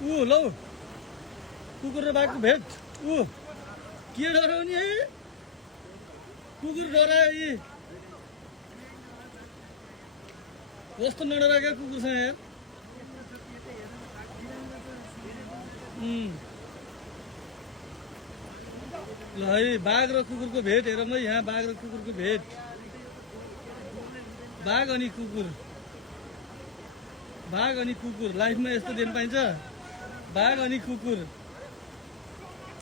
लौ कुकुर र बाघको भेट के डराउने है कुकुर डरायो यी कस्तो नडराएका कुकुर छ यार ल है बाघ र कुकुरको भेट हेरौँ है यहाँ बाघ र कुकुरको भेट बाघ अनि कुकुर लाइफमा यस्तो दिन पाइन्छ बाघ अनि कुकुर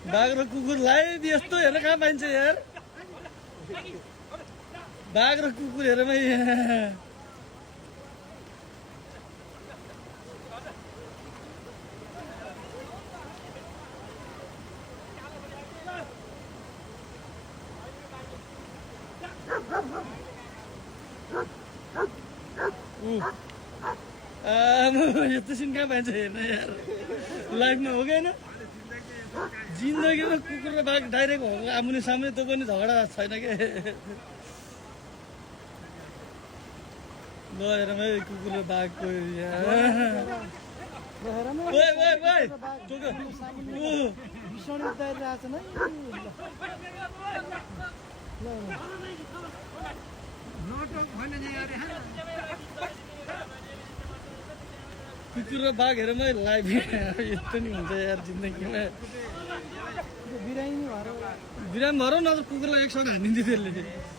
बाघ र कुकुर लाइफ यस्तो हेर्न कहाँ पाइन्छ यार बाघ र कुकुर हेरौँ है यहाँ यस्तो सिन कहाँ पाइन्छ हेर्न यार लाइफमा हो कि होइन जिन्दगीमा कुकुर र बाघ डाइरेक्ट हो आमुने सामने त्यो पनि झगडा छैन के ल हेरौँ है कुकुर र बाघको कुकुर र बाघ हेरौँ है लाइभ यस्तो नि हुन्छ यार जिन्दगीमा बिरामी भरौँ न कुकुरलाई एकसाथ हानिदिन्थ्यो त्यसले